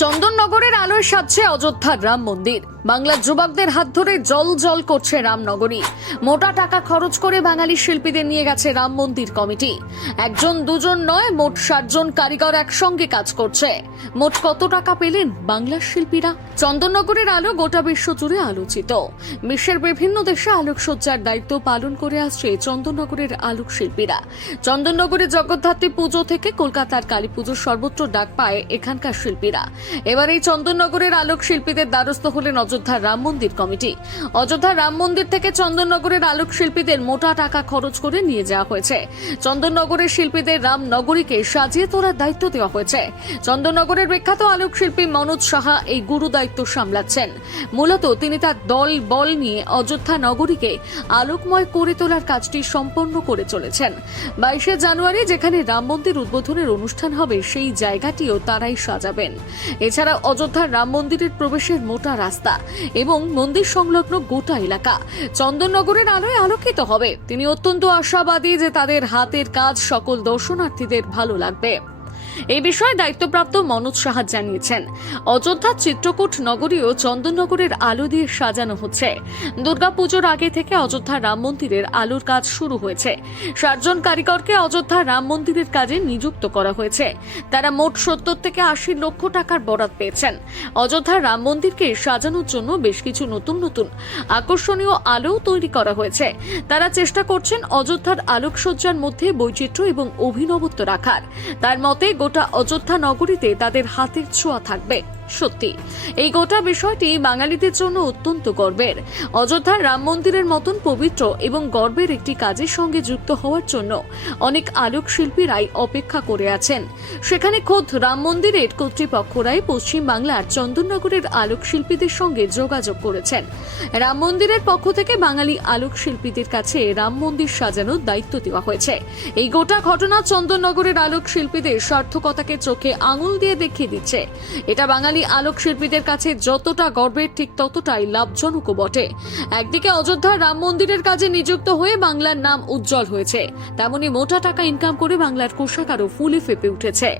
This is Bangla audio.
চন্দননগরের আলোয় সাজছে অযোধ্যার রাম মন্দির। বাংলার যুবকদের হাত ধরে জল জল করছে রামনগরী। মোটা টাকা খরচ করে বাঙালি শিল্পীদের নিয়ে গেছে রাম মন্দির কমিটি। একজন দুজন নয়, মোট 60 জন কারিগর একসঙ্গে কাজ করছে। মোট কত টাকা পেলেন বাংলার শিল্পীরা? চন্দননগরের আলো গোটা বিশ্ব জুড়ে আলোচিত। বিশ্বের বিভিন্ন দেশে আলোকসজ্জার দায়িত্ব পালন করে আসছে চন্দননগরের আলোক শিল্পীরা। চন্দননগরের জগদ্ধাত্রী পুজো থেকে কলকাতার কালী পুজোর সর্বত্র ডাক পায় এখানকার শিল্পীরা। এবার এই চন্দননগরের আলোক শিল্পীদের দ্বারস্থ হলেন অযোধ্যার রাম মন্দির কমিটি। অযোধ্যার রাম মন্দির থেকে চন্দননগরের আলোক শিল্পীদের মোটা টাকা খরচ করে নিয়ে যাওয়া হয়েছে। চন্দননগরের শিল্পীদের রামনগরীকে সাজিয়ে তোলার দায়িত্ব দেওয়া হয়েছে। চন্দননগরের বিখ্যাত আলোক শিল্পী মনোজ সাহা এই গুরু দায়িত্ব সামলাচ্ছেন। মূলত তিনি তার দল বল নিয়ে অযোধ্যা নগরীকে আলোকময় করে তোলার কাজটি সম্পন্ন করে চলেছেন। 22শে জানুয়ারি যেখানে রাম মন্দির উদ্বোধনের অনুষ্ঠান হবে, সেই জায়গাটিও তারাই সাজাবেন। এছাড়া অযোধ্যার রাম মন্দিরের প্রবেশের মোটা রাস্তা এবং মন্দির সংলগ্ন গোটা এলাকা চন্দননগরের আলোয় আলোকিত হবে। তিনি অত্যন্ত আশাবাদী যে তাদের হাতের কাজ সকল দর্শনার্থীদের ভালো লাগবে। এই বিষয়ে দায়িত্বপ্রাপ্ত মনোজ সাহা জানিয়েছেন, অযোধ্যার চিত্রকূট নগরীও চন্দননগরের আলো দিয়ে সাজানো হচ্ছে। দুর্গাপুজোর আগে থেকে অযোধ্যা রাম মন্দিরের আলোর কাজ শুরু হয়েছে। 60 জন কারিগরকে অযোধ্যা রাম মন্দিরের কাজে নিযুক্ত করা হয়েছে। তারা মোট 70 থেকে 80 লক্ষ টাকার বরাদ পেয়েছেন। অযোধ্যা রাম মন্দিরকে সাজানোর জন্য বেশ কিছু নতুন নতুন আকর্ষণীয় আলো তৈরি করা হয়েছে। তারা চেষ্টা করছেন অযোধ্যার আলোকসজ্জার মধ্যে বৈচিত্র্য এবং অভিনবত্ব রাখার। তার মতে গোটা অযোধ্যা নগরীতে তাদের হাতের ছোঁয়া থাকবে। সত্যি এই গোটা বিষয়টি বাঙালিদের জন্য অত্যন্ত গর্বের। অযোধ্যার রাম মন্দিরের মতন পবিত্র এবং গর্বের একটি কাজের সঙ্গে যুক্ত হওয়ার জন্য অনেক আলোক শিল্পীরাই অপেক্ষা করে আছেন। সেখানে খোদ রাম মন্দিরের কর্তৃপক্ষরাই পশ্চিম বাংলার চন্দননগরের আলোক শিল্পীদের সঙ্গে যোগাযোগ করেছেন। রাম মন্দিরের পক্ষ থেকে বাঙালি আলোক শিল্পীদের কাছে রাম মন্দির সাজানোর দায়িত্ব দেওয়া হয়েছে। এই গোটা ঘটনা চন্দননগরের আলোক শিল্পীদের সার্থকতাকে চোখে আঙুল দিয়ে দেখিয়ে দিচ্ছে। এটা বাঙালি আলোক শিল্পীদের কাছে যতটা গর্বের, ঠিক ততটাই লাভজনকও বটে। একদিকে অযোধ্যার রাম মন্দিরের কাজে নিযুক্ত হয়ে বাংলার নাম উজ্জ্বল হয়েছে, তেমনি মোটা টাকা ইনকাম করে বাংলার কোষাগারও ফুলে ফেপে উঠেছে।